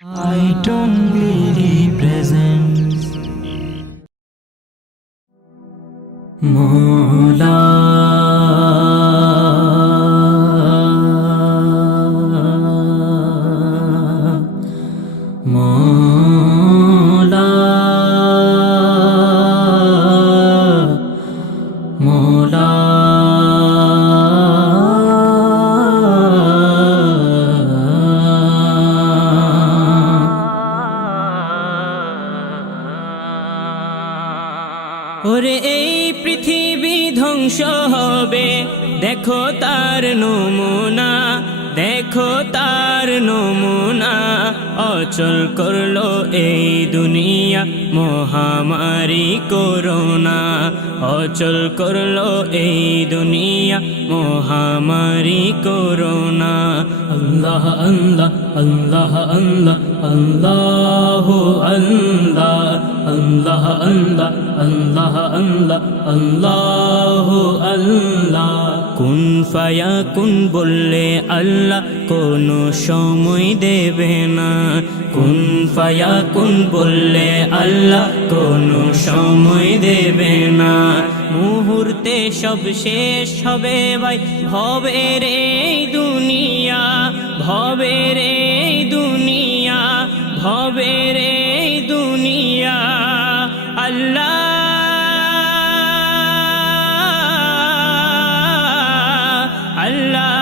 I don't believe presents. Mola Mola Mola ওরে এই পৃথিবী ধ্বংস হবে, দেখো তার নমুনা, দেখো তার নমুনা। অচল করলো এই দুনিয়া মহামারী করোনা, অচল করলো এই দুনিয়া মহামারী করোনা। আল্লাহ আল্লাহ আল্লাহ আল্লাহ আল্লাহু আল্লাহ আল্লাহ আল্লাহ আল্লাহ আল্লাহ আল্লাহু আল্লাহ। কুন ফায়াকুন বললে আল্লাহ কোনো সময় দেবে না, কুন ফায়াকুন বললে আল্লাহ কোনো সময় দেবে না। মুহূর্তে সব শেষ হবে ভাই, ভবের এই দুনিয়া, ভবের এই দুনিয়া, ভবের এই দুনিয়া। আল্লাহ আল্লাহ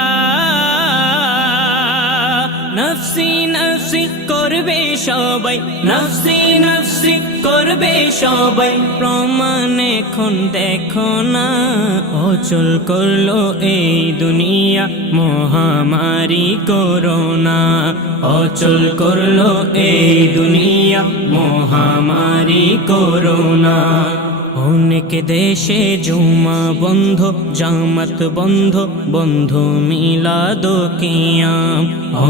নফসি নফসি করবে সবাই, নফসি নফসি করবে সবাই। প্রমাণ এখন দেখো না, অচল করলো এই দুনিয়া মহামারী করোনা, অচল করলো এই দুনিয়া মহামারী করোনা। অনেক দেশে জুমা বন্ধ, জামাত বন্ধ, বন্ধ মিলাদ কিয়াম।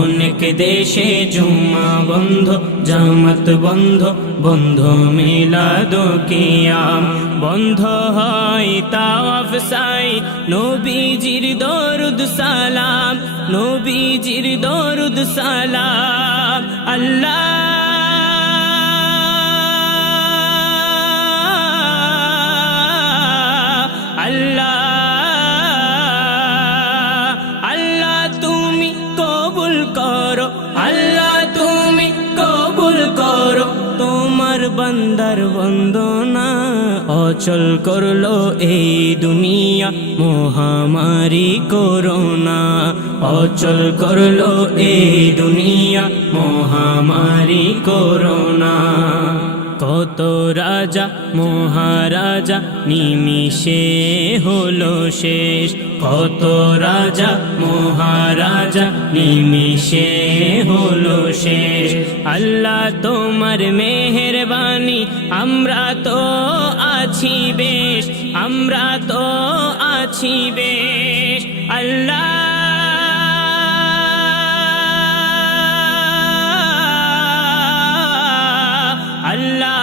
অনেক দেশে জুমা বন্ধ, জামাত বন্ধ, বন্ধ মিলাদ কিয়াম। বন্ধ হয় তাওয়াফ সাই, নবীজির দরুদ সালাম, নবীজির দরুদ সালাম। আল্লাহ আল্লাহ আল্লাহ তুমি কবুল করো, আল্লাহ তুমি কবুল করো তোমার বান্দার বন্দনা। অচল করলো এই দুনিয়া মহামারী করোনা, অচল করলো এই দুনিয়া মহামারী করোনা। কত রাজা মহারাজা নিমিষে হলো শেষ, কত রাজা মহারাজা নিমিষে হলো শেষ। আল্লাহ তোমার মেহেরবানি, আমরা তো আছি বেশ, আমরা তো আছি বেশ। আল্লাহ আল্লাহ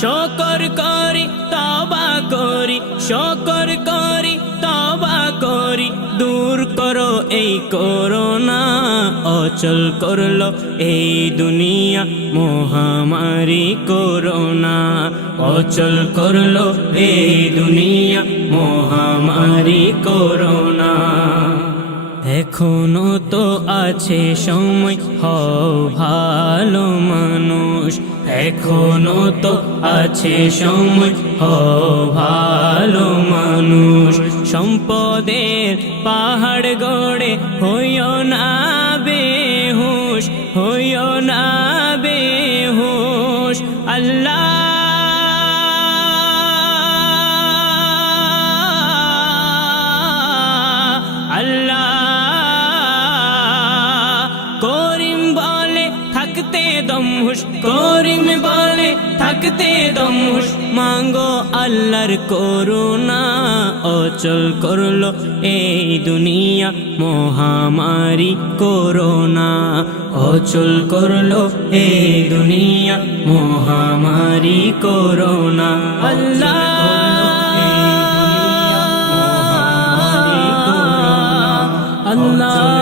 শকর করি তওবা করি, শকর করি তওবা করি। দূর করো এই করোনা, অচল করলো এই দুনিয়া মহামারী করোনা, অচল করলো এই দুনিয়া মহামারী করোনা। এখনো তো আছে সময়, হও ভালো মানুষ, এখনো তো আছে সময়, হও ভালো মানুষ। সম্পদের পাহাড় গড়ে হইও না বেহুশ, হইও না বেহুশ। আল্লাহ আল্লাহ করিম বলে থাকতে দমহুশ, করিম বলে থাকতে দমহুশ। মাঙ্গো আল্লাহর করুণা, অচল করলো এই দুনিয়া মহামারী করোনা, অচল করলো এই দুনিয়া মহামারী করোনা। আল্লাহ আল্লাহ